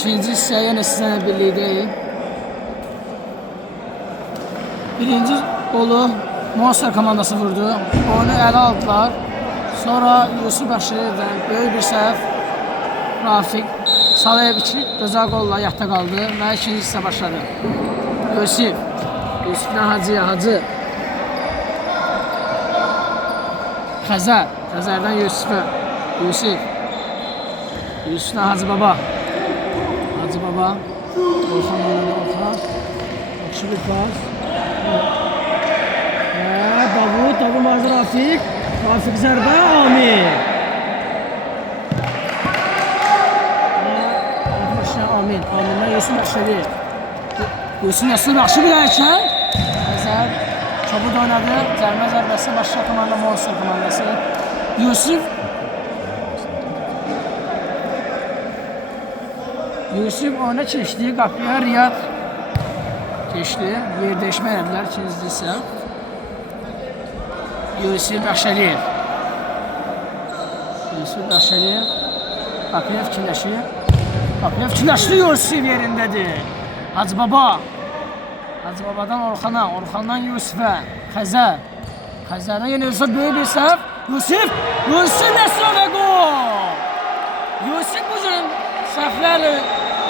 İkinci hissəyə yenə sizlərlə birlikdəyik. Birinci qolu Monster komandası vurdu. Onu ələ aldılar. Sonra Yusuf Bəxşəliyevdən böyük bir səhv. Rafiq Salayev 2 gözəl qolla yadda qaldı və ikinci hissə başladı. Yusufdan Hacı. Xəzərdən Yusufdan Hacı Baba. Orxan oynadı. Yaxşı bir pas. Davud vardı Rafiq zərbə, Amin. Amindən Yusuf Bəxşəliyev. Yusuf Nəsrov yaxşı bir hərəkət. Xəzər çabuk oynadı. Cərmə zərbəsi başqa komanda Monster komandası. Yusuf oyuna keçdi. Qapıya Riyad keçdi. Yer değişmə elədilər ikinci isə. Yusuf Bəxşəliyev. Qapıya fikirləşir. Yusuf yerindədir. Hacı Babadan Orxandan Yusuf'a. Xəzərdən yenə Yusuf böyük bir səhv. Yusuf Nəsrov və qol. Yusuf bu cür səhvlərlə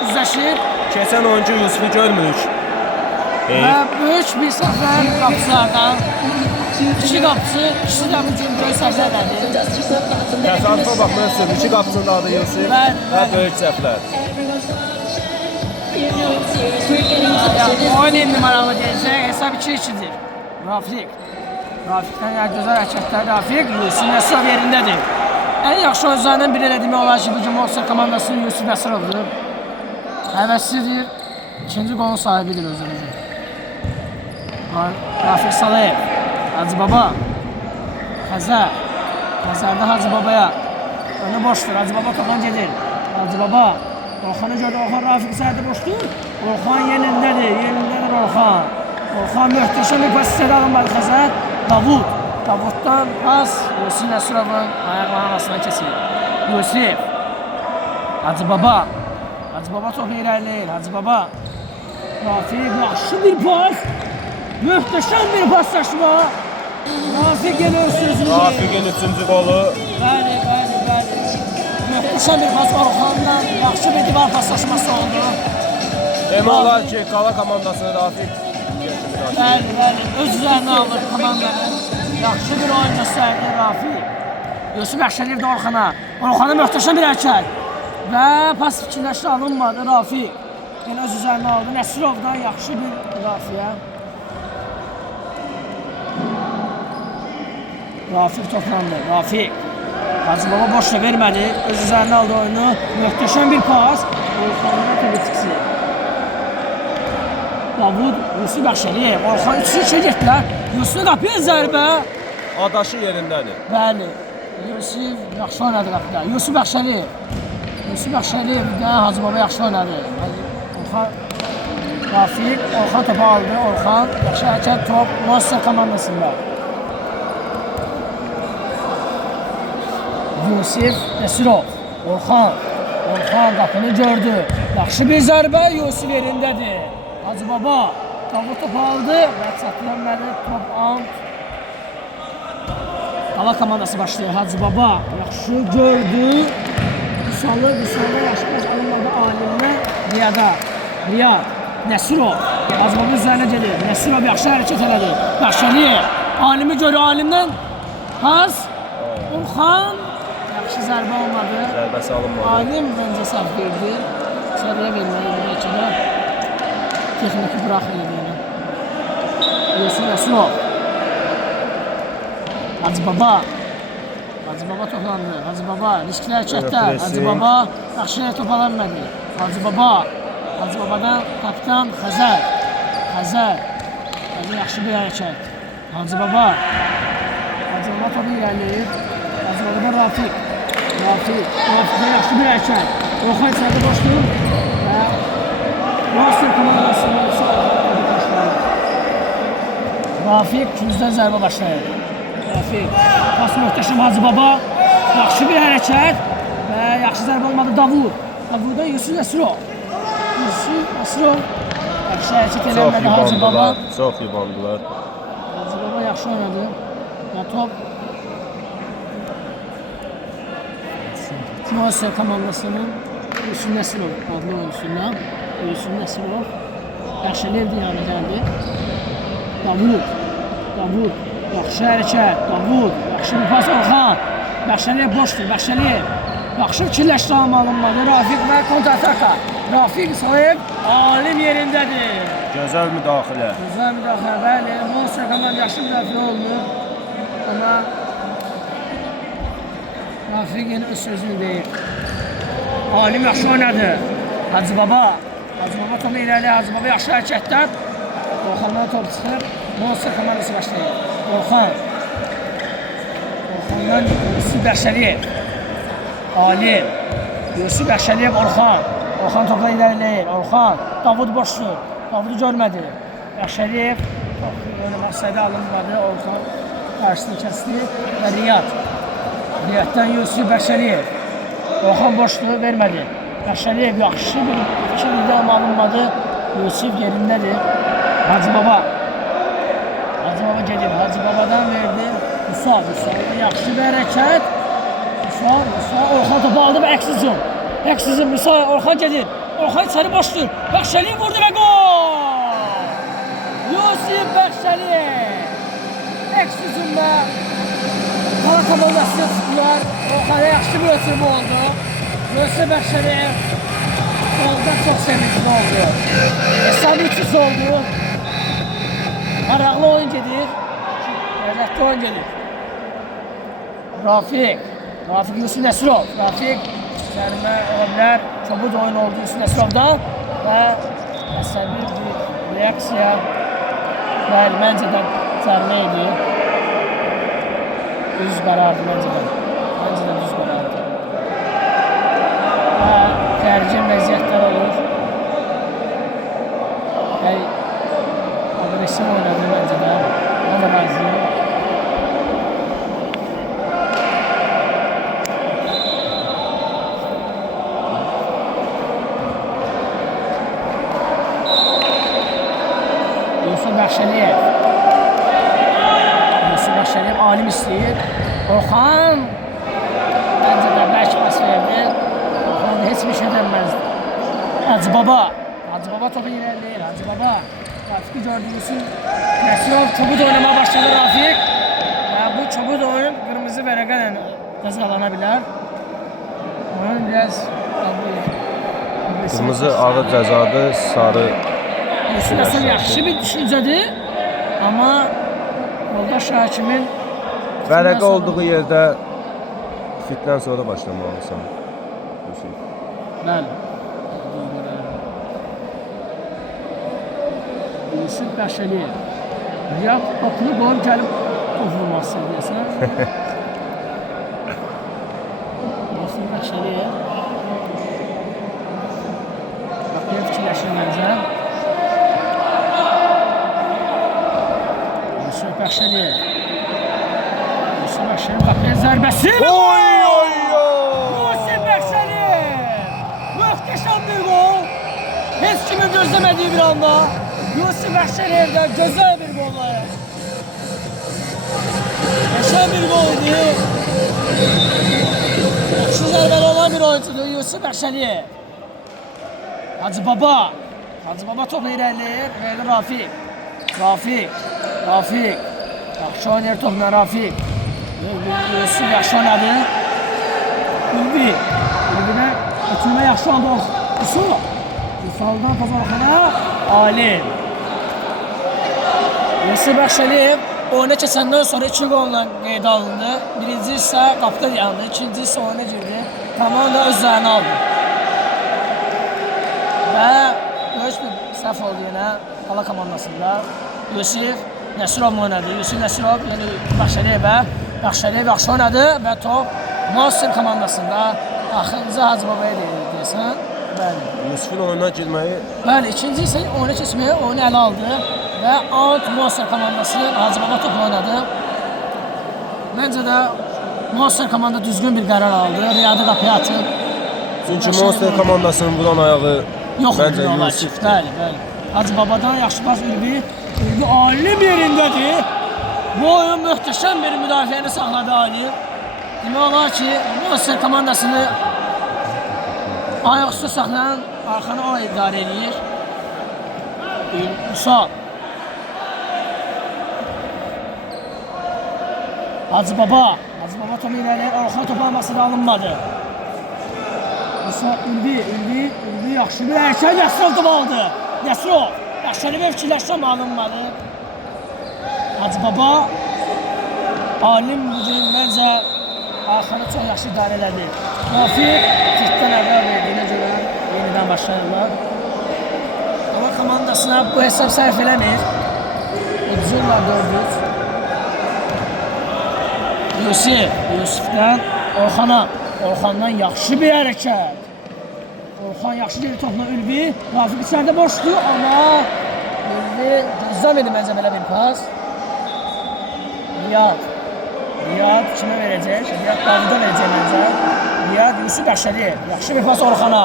üzləşir. Keçən oyuncu Yusufu görmürük. Və böyük bir səhvlər qapılardan. İki qapısı, ikisi də bu gün böyük səhvlərlədir. Təsadüfə baxmıyorsun, iki qapısının adı Yusuf və böyük səhvlər. Oyun numaralı gələcək, hesab 2-2-dir. Rafiqdən gözəl hərəkətlər Rafiq, Yusuf Nəsrov yerindədir. Ən yaxşı oyuncularından biri elə demək olar ki, bugün Monster komandasının Yusuf Nəsrovdur. Həvəslidir, ikinci qolun sahibidir özümüzün. Rafiq Salayev, Hacı Baba, Xəzərdə Hacı Babaya. Önü boşdur, Hacı Baba topan gedir. Hacı Baba, Orxanı gördü, Orxan Rafiq səhədə boşdur. Orxan yerindədir Orxan. Orxan möhtəşəm bir pasisiyyədə alınmadı Xəzər. Davuddan pas, Yusuf Nəsrovun ayaqlarının arasına keçir. Yusuf, Hacı Baba topu irəliləyir, Hacı Baba. Rafiq, yaxşı bir pas. Möhtəşəm bir paslaşma. Rafiq yenə özsüzünü. Rafiqin üçüncü qolu. Bəli. Möhtəşəm bir pas Orxandan. Yaxşı bir divar paslaşması oldu. Demək olar ki, qala komandasını Rafiq. Bəli. Öz üzərinə alır komandanın. Yaxşı bir oyun göstərdi Rafiq. Yusuf Bəxşəliyev də Orxana möhtəşəm bir hərəkət. Və pas fikirləşdi alınmadı Rafiq. Yəni öz üzərinə aldı. Nəsrovdan yaxşı bir müdafiə. Rafiq toplandı. Hacı Baba boşla vermədi. Öz üzərinə aldı oyunu. Möhtəşəm bir pas. Orxandan Tebetiksi. Davud, Yusuf Bəxşəliyev. Orxan 3-3 getdilər. Yusuf qapıya zərbə. Adaşı yerindədir. Bəli. Yusuf yaxşı oynadı qapıda. Yusuf Bəxşəliyev də Hacı Baba yaxşı oynadı. Rafiq, Orxan topu aldı. Orxan yaxşı hərəkət top Monster komandasında. Yusuf Nəsrov. Orxan qapını gördü. Yaxşı bir zərbə Yusuf yerindədir. Hacı Baba Davud topu aldı və çatlanmadı. Top out. Qala komandası başlayır. Hacı Baba yaxşı gördü. Vüsalı yaxşı biraz alınmadı Alimlə Riyad. Nəsrov. Hacı Baba üzərinə gedir. Nəsrov yaxşı hərəkət elədi. Bəxşəliyev. Alimi görür Alimdən. Orxan. Yaxşı zərbə olmadı. Zərbəsi alınmadı. Alim məncə səhv verdi. Sərəyə verməli belki də. Texniki bıraxır yəni. Yusuf Nəsrov. Hacı Baba toplandı. Hacı Baba riskli hərəkətlər. Hacı Baba yaxşı top alanmadı. Hacı Babadan kapitan Xəzər yaxşı bir hərəkət. Hacı Baba topu irəliyir. Hacı Babadan Rafiq yaxşı bir hərəkət. Orxan içəridə boşdur. Monster komandasının Rafiq küzdən zərbə başlayır. Pas möhtəşəm Hacı Baba. Yaxşı bir hərəkət və yaxşı zərbə olmadı Davud. Davuddan Yusuf Nəsrov. Yusuf Əsrov yaxşı hərəkət Çox eləmədi Hacı Baba. yubandılar. Çox yubandılar. Hacı Baba yaxşı oynadı. Və top Muasir komandasının Yusuf Nəsirov adlı oyuncusundan Yusuf Nəsirov Yaxşılevdi yanına gəldi. Davud yaxşı hərəkət. Davud yaxşı bir pas Orxan. Bəxşəliyev boşdur. Bəxşəliyev yaxşı fikirləşdi amma alınmadı. Rafiq və kontrataka. Rafiq sahib alim yerindədir. Gözəl müdaxilə. Güzel müdaxilə. Bəli, Monster komand yaxşı müdaxilə oldu. Amma Rafiq yenə öz sözünü deyir. Alim yaxşı oynadı. Hacı Baba topu irəliyə. Hacı Baba yaxşı hərəkətlər. Orxandan top çıxır. Monster komandası başlayır. Orxandan Yusuf Bəxşəliyev. Alim. Yusuf Bəxşəliyev Orxan. Orxan topla ilerleyir. Orxan. Davud boşdur. Davudu görmədi. Bəxşəliyev oynamaq istədi, alınmadı. Orxan qarşısını kəsdi və Riyaddan Yusuf Bəxşəliyev. Orxan boşdur, vermədi. Bəxşəliyev yaxşı bir fikirdə amma alınmadı. Yusuf yerindədir. Hacı Baba gedib. Hacı Babadan verdi. Musab yaxşı bir hərəkət. Musab Orxan topu aldı və əks hücum. Musab Orxan gedir. Orxan içəri boşdur. Bəxşəliyev vurdu və gol! Yusuf Bəxşəliyev. Əks hücumda Qala komandasına çıxdılar. Orxana yaxşı bir ötürmə oldu. Yusuf Bəxşəliyev golda çox sevincli oldu. Hesabı 3-3 oldu. Maraqlı oyun gedir. Ləzzətli oyun gedir. Rafiq Yusuf Nəsirov. Rafiq sərmə ola bilər. Çobud oyun oldu Yusuf Nəsirovdan və əsəbi bir reaksiya bəli, məncə də sərmə idi. Düz qərardı məncə də. Düz qərardı. Və gərgin vəziyyətlər olur. Agresiv oynadı məncə də. O da razıyım. Yusuf Bəxşəliyev alim istəyir. Orxan məncə də bəlkə pas verdi. Orxan heç bir şey dənməzdi. Hacı Baba topu irəliləyir. Hacı Baba Rafiq'i gördü. Yusuf Nəsirov çobud oynamaya başladı Rafiq. Və bu çobud oyun qırmızı vərəqə ilə cəzalana bilər. Onun biraz Qırmızı ağır cəzadır, sarı. Yusuf Nəsirov yaxşı bir düşüncədir. Amma yoldaş hakimin Vərəqə olduğu yerdə fitdən sonra başlamalısan. Bəli. Yusuf Bəxşəliyev. Riyad topunu qoyub gəlib top vurmaq istəyirsən. Yusuf Bəxşəliyev. Qapıya fikirləşir məncə. Yusuf Bəxşəliyev qapıya zərbəsi. Yusuf Bəxşəliyev. Möhtəşəm bir gol. Heç kimin gözləmədiyi bir anda. Yusuf Bəxşəliyevdən gözəl bir gol var. Yaşa bir goldu. Yaxşı zərbəli olan bir oyuncudur Yusuf Bəxşəliyev. Hacı Baba topu irəliləyir. Verdi Rafiq. Yaxşı oynayır topla Rafiq. Yusuf yaxşı oynadı. Ülvidə ötürmə yaxşı oldu. Yusuf'dan topu Orxana. Alim. Yusuf Bəxşəliyev oyuna keçəndən sonra 2 golla qeydə alındı. Birinci isə qapıda yandı, ikinci isə oyuna girdi. Komanda öz üzərinə aldı. Və böyük bir səhv oldu yenə Qala komandasında. Yusuf Nəsirov oynadı. Yusuf Nəsirov yəni Bəxşəliyev yaxşı oynadı və top Monster komandasında axırıncı Hacı Babaya deyirsən. Bəli. Yusuf'un oyuna girməyi. Bəli, ikinci isə oyuna keçməyə oyunu ələ aldı və out Monster komandası Hacı Baba top oynadı. Məncə də Monster komanda düzgün bir qərar aldı. Riyadı qapıya atıb. Çünki Monster komandasının bulan ayağı Yox Bəncə idi olar ki. Yusifdir. Bəli, bəli. Hacı Babadan yaxşı pas Ülvi. Ülvi alim yerindədir. Bu oyun möhtəşəm bir müdafiəni saxladı alim. Demək olar ki, Monster komandasını ayaq üstə saxlayan arxanı o idarə edir. Musa. Hacı Baba. Hacı Baba topu irəliyər. Orxan topu alması da alınmadı. Musa, Ülvi yaxşı bir hərəkət Yasirov topu aldı. Yasirov. Yaxşı bir fikirləşsəm alınmadı. Hacı Baba. Alim bugün məncə arxanı çox yaxşı idarə elədi. Rafiq fitdən əvvəl verdiyinə görə yenidən başlayırlar. Ama komandasına bu hesab sərf eləmir. Udzurlar 4-3. Yusifdən Orxana. Orxandan yaxşı bir hərəkət. Orxan yaxşı geri topla Ülvi. Rafiq içəridə boşdu ama Ülvi gözləmedi məncə belə bir pas. Riyad kimə verəcək? Riyad Davuda verəcək məncə. Riyad Yusuf Bəşəri. Yaxşı bir pas Orxana.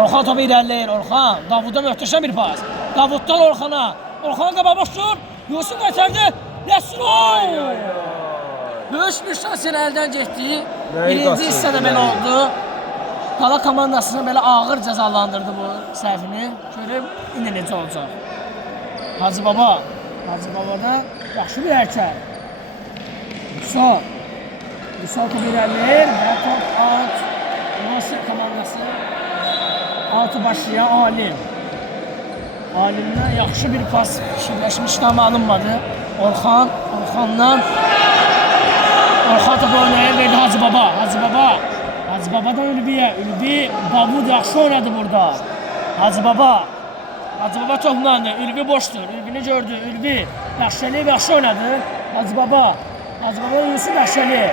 Orxan topu irəliləyir. Orxan. Davuda möhtəşəm bir pas. Davuddan Orxana. Orxan qabağa boşdur. Yusuf qaytardı. Yasirov! Böyük bir şans ilə əldən getdi. Birinci hissədə belə oldu. Qala komandasını belə ağır cəzalandırdı bu səhvini. Görüb indi necə olacaq. Hacı Baba. Hacı Babada yaxşı bir hərəkət. Musa topu irəliləyir və top out. Monster komandası out'u başlayan Alim. Alimdən yaxşı bir pas fikirləşmişdi amma alınmadı. Orxandan Orxan topu oynaya verdi Hacı Baba. Hacı Babadan Ülviyə. Ülvi Davud yaxşı oynadı burada. Hacı Baba toplandı. Ülvi boşdur. Ülvini gördü. Ülvi yaxşı oynadı. Hacı Baba Yusuf Bəşəli.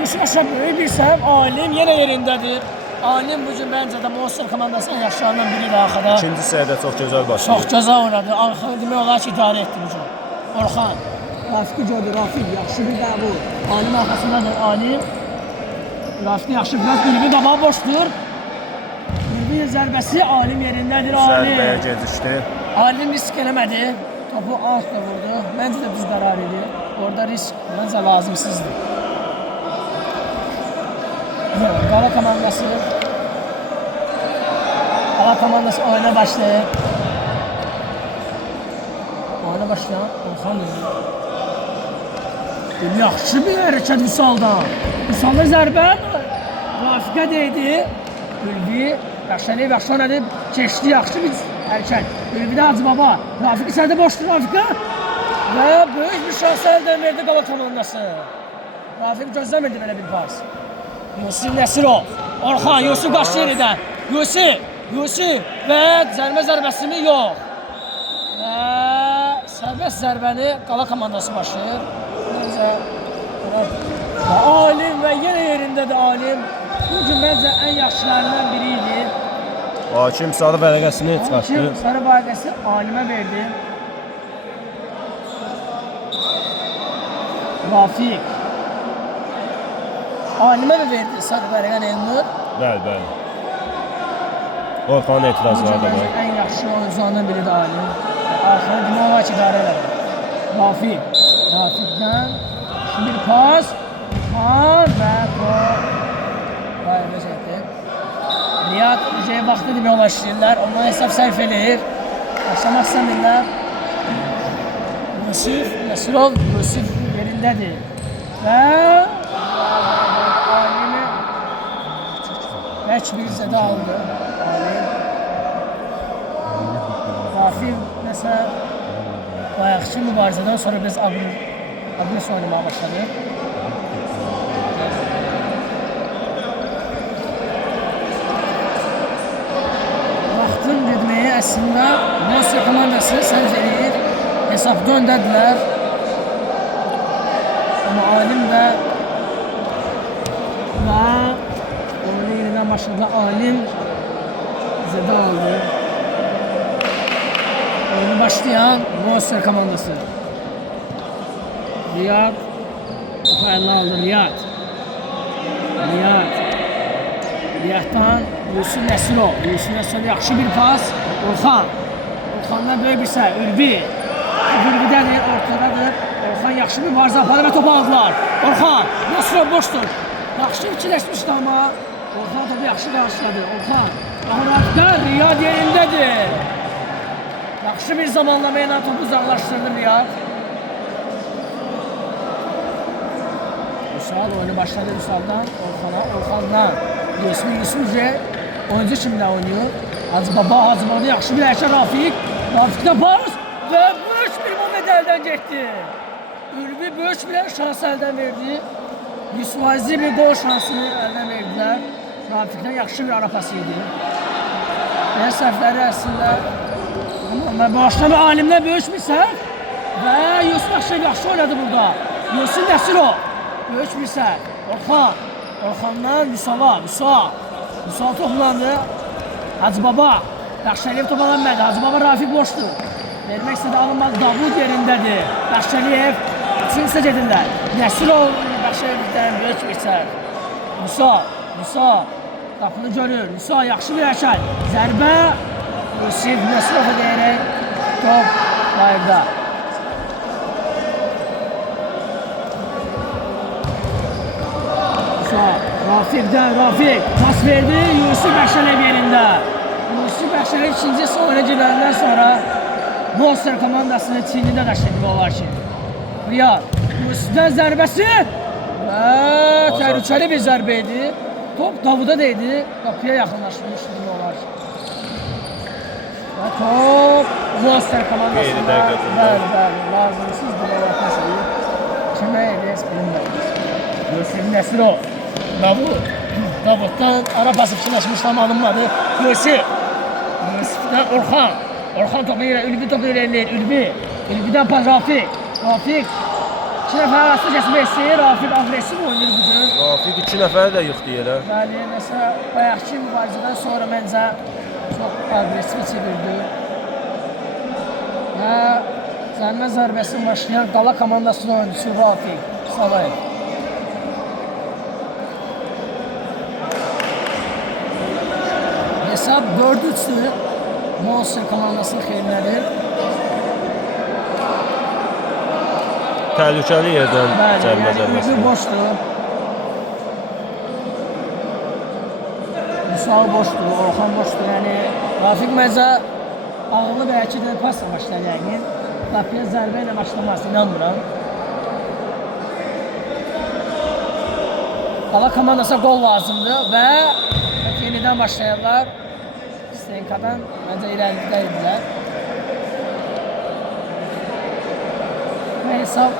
Yusuf Bəşəli böyük bir səhv. Alim yenə yerindədir. Alim bugün məncə də Monster komandasının yaxşılarından biridir arxada. İkinci səhədə çox gözəl başladı. Çox gözəl oynadı. Arxanı demək olar ki, idarə etdi bugün. Orxan. Rafiqi gördü. Rafiq yaxşı bir qəbul. Alim arxasındadır. Alim. Rafiqi yaxşı biraz Ülvi qabağa boşdur. Ülvi zərbəsi Alim yerindədir. Zərbəyə gecişdi. Alim risk eləmədi. Topu outla vurdu. Məncə də düz qərar idi. Orada risk məncə lazımsızdır. Qala komandası oyuna başlayır. Oyuna başlayan Orxandır. Yaxşı bir hərəkət Vüsaldan. Vüsalda zərbə Rafiqə deydi. Ülvi yaxşı oynadı. Keçdi yaxşı bir hərəkət. Ülvidə Hacı Baba. Rafiq içəridə boşdur Rafiqə. Və böyük bir şans əldən verdi Qala komandası. Rafiq gözləmirdi belə bir pas. Yusuf Nəsirov. Orxan, Yusuf qaçdı yenidən. Yusuf və zərbəsi mi? Yox. Və sərbəst zərbəni Qala komandası başlayır. Məncə Alim və yenə yerindədir Alim. Bugün məncə ən yaxşılarından biri idi. Hakim sarı vərəqəsini çıxartdı. Hakim sarı vərəqəsi Alimə verdi. Rafiq. Alimə mi verdi sarı vərəqəni Elnur? Bəli. Orxanın etirazları da var. Ən yaxşı oyuncularından biridir Alim. Arxanı demək olar ki, idarə elədi. Rafiqdən bir pas. Və top. Qayırma çəkdi. Riyad Ece'ye vaxtı demək olar işləyirlər. Ondan hesab sərf eləyir. Başlamaq istəmirlər. Yusuf yerindədir. Və Alim'i bəlkə bir zədə aldı. Rafiq nəsə bayaqçı mübarizədən sonra biz Abdülüs oynamağa başladı. Vaxtın getməyi əslində Monster komandası sərf eləyir. Hesabda öndədilər. Amma Alim və oyuna yenidən başladı. Alim zədə aldı. Oyunu başlayan Monster komandası. Riyad Riyaddan Yusuf Nəsirov. Yusuf Nəsirov yaxşı bir pas. Orxan. Orxandan böyük bir səhv. Ülvi. Ülvidədir, ortadadır. Orxan yaxşı bir varza aparır və topu aldılar. Orxan. Nəsirov boşdur. Yaxşı ikiləşmişdi amma. Orxan topu yaxşı qarşıladı. Orxan. Ahmet'dən Riyad yerindədir. Yaxşı bir zamanlamayla topu uzaqlaşdırdı Riyad. Üsal oyunu başladı Üsal'dan. Orxan'a. Orxan'dan. Yusuf'ce oyuncu kimlə oynuyor? Hacıbaba. Hacıbaba yaxşı bir hərəkət Rafiq. Rafiqdən pas və böyük bir moment əldən getdi. Ülvi böyük bir şans əldən verdi. Yusuf Aziz bir gol şansını əldən verdilər. Rafiqdən yaxşı bir ara pası idi. Və səhvləri əslində başladı alimdən böyük bir səhv və Yusuf Aziz yaxşı oynadı burada. Yusuf Nəsirov böyük bir səhv. Orxan. Orxandan Vüsal'a. Vüsal toplandı. Hacıbaba. Yaxşəliyev top alanmadı. Hacıbaba Rafiq boşdur. Vermək istədi alınmadı. Davud yerindədir. Yaxşəliyev. Üçüncüsə gedirlər. Nəsirov. Yaxşəliyevdən böyük bir səhv. Vüsal. Qapını görür. Vüsal yaxşı bir hərəkət. Zərbə. Yusuf Nəsirov'a deyərək top bayırda. Rafiq pas verdi. Yusuf Bəxşəliyev yerində. Yusuf Bəxşəliyev ikinci oyuna girəndən sonra Monster komandasının çiynində daşıdı olar ki. Riyad. Yusuf'dan zərbəsi və təhlükəli bir zərbə idi. Top Davuda değdi. Qapıya yaxınlaşmışdı olar ki. Və top Monster komandasında lazımsız bir olar pasayı. Kimə edes bilinmədir. Yusuf Nəsirov. Davud'dan ara pası fikirləşmiş ama alınmadı. Yusuf'dan Orxan. Orxan topu yerə, Ülvi topu yerələyir. Ülvidən pas Rafiq. İki nəfər arasında kəsmək istəyir. Rafiq agresif oynayır bu gün. Rafiq 2 nəfəri də yıxdı yerə. Bəli, məsələn, bayaqki mübarizədən sonra məncə çox agresif çevirdi. Və zərbə zərbəsini başlayan Qala komandasının oyuncusu Rafiq Salayev. Hesab 4-3'tü. Monster komandasının xeyrinədir. Təhlükəli yerdən zərbə zərbəsi. Ülvi boşdur. Vüsal boşdur, Orxan boşdur. Yəni Rafiq məncə ağıllı və hərəkət edib pasla başlar yəqin. Qapıya zərbə ilə başlamaz, inanmıram. Qala komandasına qol lazımdır və yenidən başlayarlar. Stenka'dan məncə irəlidəyirlər. Və hesab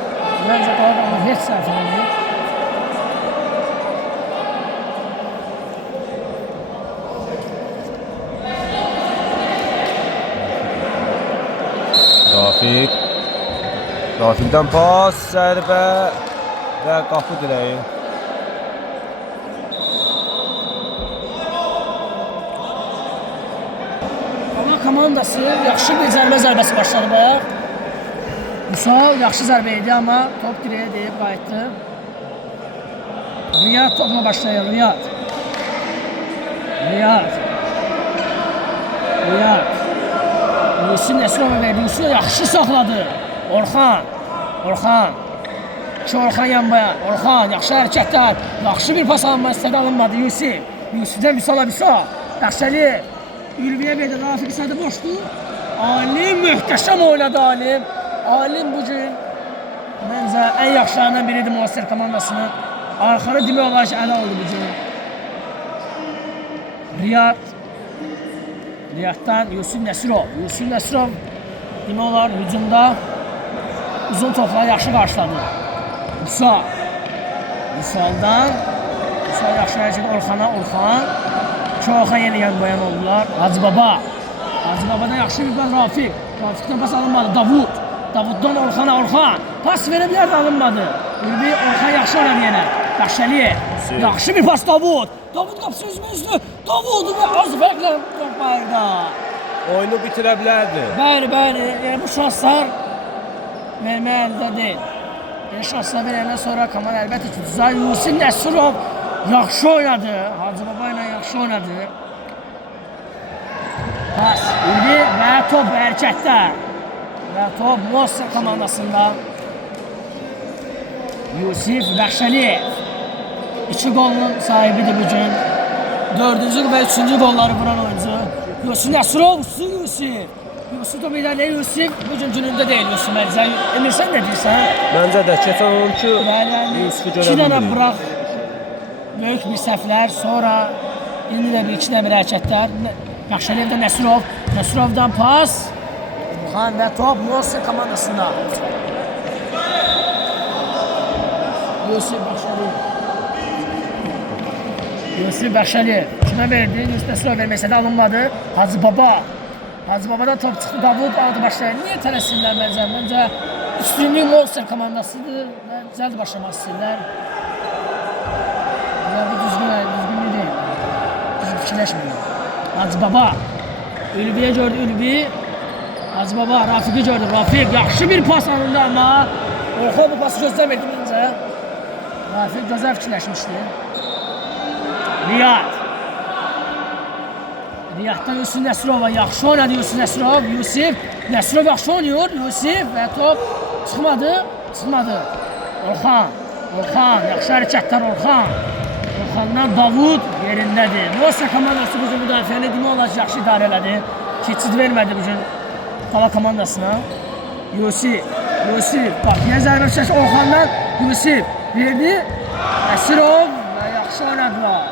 məncə Qaladan heç səhv edilmir. Rafiqdən pas, zərbə və qapı direği. Komandası yaxşı bir zərbəsi başladı bayaq. Vüsal yaxşı zərbə idi amma top direğe deyib qayıtdı. Riyad topla başlayır. Riyad. Yusuf Nəsirov'a verdi. Yusuf yaxşı saxladı. Orxan. Orxan yan bayan. Orxan yaxşı hərəkətlər. Yaxşı bir pas alınma istədi, alınmadı. Yusuf'dan Vüsal'a. Yaxşəliyev. Ülviyə verdi, Rafiq İsadı boşdur. Alim möhtəşəm oynadı Alim. Alim bugün məncə ən yaxşılarından biridir Monster komandasının. Arxanı demək olar ki, ələ aldı bugün. Riyaddan Yusuf Nəsirov. Demək olar hücumda uzun topları yaxşı qarşıladı. Vüsal'dan yaxşı hərəkət Orxan. Orxan yeni yan bayan oldular. Hacıbaba'dan yaxşı bir pas Rafiq. Rafiqdən pas alınmadı. Davuddan Orxan. Pas verə bilərdi, alınmadı. Ülvi Orxan yaxşı oynadı yenə. Yaxşəliyev. Yaxşı bir pas Davud qapısı üzmə. Davud və az fərqlə top bayırda. Oyunu bitirə bilərdi. Bəli. Yəni bu şanslar vermək əldə deyil. Şanslar verəndən sonra Kamal əlbəttə ki, Yusuf Nəsirov yaxşı oynadı. Hacıbaba ilə yaxşı oynadı. Pas. Ülvi və top hərəkətdə. Və top Monster komandasında. Yusif Bəxşəliyev 2 qolun sahibidir bugün. 4-cü və 3-cü qolları vuran oyuncu. Yusif Nəsrov, Yusif. Yusif topu ilerləyir, Yusif bugün günündə deyil Yusif Mərzə. Emir, sən nə deyirsən? Məncə də keçən oyuncu Yusifi görə 2 dənə bilmirik. bıraq, böyük bir səhvlər, sonra indi də bir 2 dənə bir hərəkətlər. Bəxşəliyevdə Nəsrov, Nəsrovdan pas. Xan və top Monster komandasında. Yusif Bəxşəliyev. Yusif Bəxşəliyev kimə verdi? Yusif Nəsrov verməsə də alınmadı. Hacı Baba. Hacı Baba'dan top çıxdı. Davud adı başlayır. Niyə tələsinlər məncə? Məncə üstünlük Monster komandasıdır və düzəld başlamaq istəyirlər. Bu düzgün deyil. Düzgün fikirləşmiyor. Hacı Baba. Ülviyə gördü, Ülvi. Hacı Baba, Rafiq'i gördü. Rafiq yaxşı bir pas alındı amma Orxan bu pası gözləmirdi məncə. Rafiq gözəl fikirləşmişdi. Riyad. Riyaddan Yusuf Nəsrova yaxşı oynadı Yusuf Nəsrov. Yusif Nəsrov yaxşı oynuyor. Yusif və top çıxmadı. Orxan yaxşı hərəkətlər Orxan. Orxandan Davud yerindədir. Monster komandası bugün müdafiəni demək olar ki, yaxşı idarə elədi. Keçid vermədi bugün Qala komandasına. Yusif. Bak, yine zərbə çəkdi Orxandan. Yusif verdi. Əsirov və yaxşı oynadılar.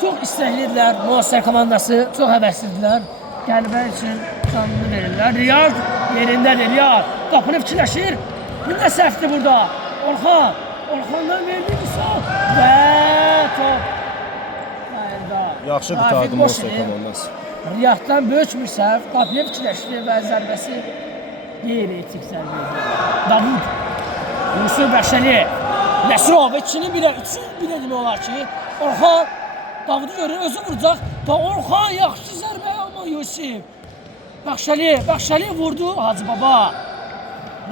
Çox istəklidirlər Monster komandası. Çox həvəslidirlər. Qəlbə üçün canını verirlər. Riyad yerindədir. Riyad qapını fikirləşir. Bu nə səhvdir burada? Orxandan verdi Yusuf. Və top. Yaxşı qutardı Monster komandası. Riyaddan böyük bir səhv. Qapıya fikirləşdi və zərbəsi qeyri-etik zərbə idi. Davud. Yusuf Bəxşəliyev. Nəsrov və 3-ün birə demək olar ki, Orxan Davudu görür, özü vuracaq. Orxan yaxşı zərbə amma Yusuf. Bəxşəliyev vurdu. Hacı Baba.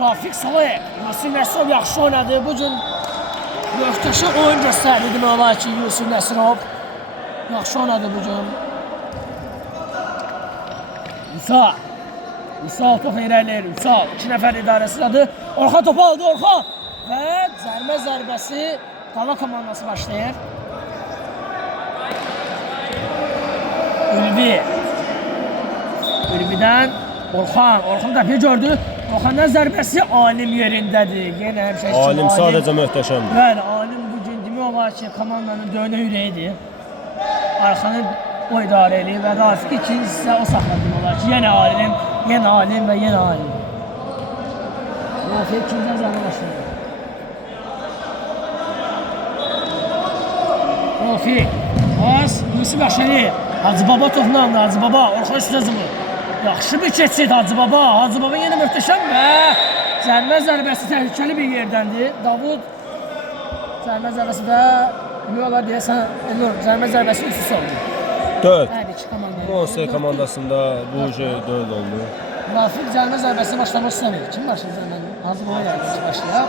Rafiq Salayev. Yusuf Nəsrov yaxşı oynadı. Bugün möhtəşəm oyun göstərdi demək olar ki, Yusuf Nəsrov. Yaxşı oynadı bugün. Üsal topu irəliyir. Üsal 2 nəfər idarəsidir. Orxan topu aldı. Orxan və zərbəsi Qala komandası başlayır. Ülvidən Orxan qapıyı gördü. Orxandan zərbəsi Alim yerindədir. Yenə həmişə Alim sadəcə möhtəşəmdir. Bəli, Alim bugün demək olar ki, komandanın dönə ürəyidir. Arxanı o idarə eləyir və Rafiq ikincisi isə o saxladı demək olar ki, yenə Alim və yenə Alim. Rafiq ikinciden zərbə başlayır. Rafiq, pas, Yusuf Bəxşəliyev. Hacı Baba toxunandı, Hacı Baba, Orxan üstünə zımır. Yaxşı bir keçid Hacı Baba. Hacı Baba yenə möhtəşəm və zərbəsi təhlükəli bir yerdəndir. Davud zərbəsi də demək olar deyəsən, zərbəsi üst-üstə oldu. 4. Hər iki komanda. Monster komandasında bu 4 oldu. Rafiq zərbəsi başlamaq istəmir. Kim başlayacaq? Hacı Baba başlayaq.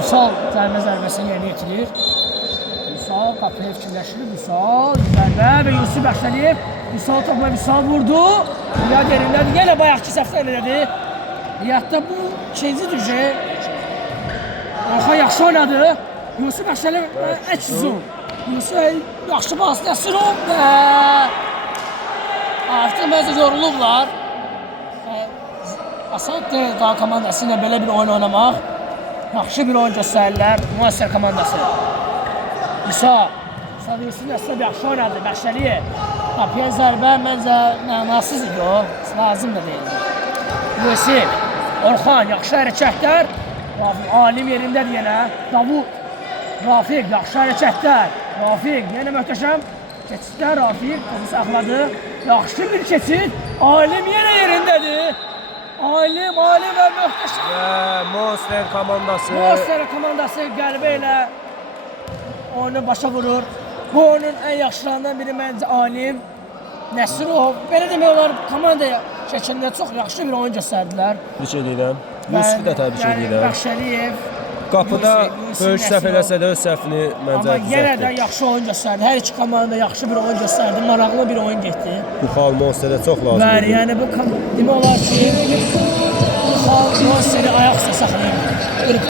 Üsal zərbəsini yerinə yetirir. Üsal qapıya fikirləşir. Üsal zərbə və Yusuf Bəxşəliyev. Üsal topla Üsal vurdu. Riyad yerindədir. Yenə bayaqki səhvlər elədi. Riyadda bu ikinci düşür. Orxan yaxşı oynadı. Yusuf Bəxşəliyev əkizun. Yusuf yaxşı pas Nəsrov və artıq bəzi yorulublar. Asan deyil Qala komandası ilə belə bir oyun oynamaq. Yaxşı bir oyun göstərirlər Monster komandası. Yusuf Nəsrov yaxşı oynadı. Bəxşəliyev. Qapıya zərbə məncə mənasız idi o. Lazım da deyildi. Yusuf. Orxan yaxşı hərəkətlər. Alim yerindədir yenə. Davud. Rafiq yaxşı hərəkətlər. Rafiq yenə möhtəşəm. Keçidlər Rafiq. Topu saxladı. Yaxşı bir keçid. Alim yenə yerindədir. Alim və möhtəşəm. Monster komandası qəlbə ilə oyunu başa vurur. Bu oyunun ən yaxşılarından biri məncə Alim, Nəsrov. Belə demək olar, komanda şəklində çox yaxşı bir oyun göstərdilər. Təbrik edirəm. Yusifi də təbrik edirəm. Bəxşəliyev. qapıda böyük səhv eləsə də öz səhvini məncə Amma yenə də düzəltdi. yaxşı oyun göstərdi. Hər iki komanda yaxşı bir oyun göstərdi. Maraqlı bir oyun getdi. Bu xal Monsterə çox lazım Bəli, idi. yəni bu demək olar ki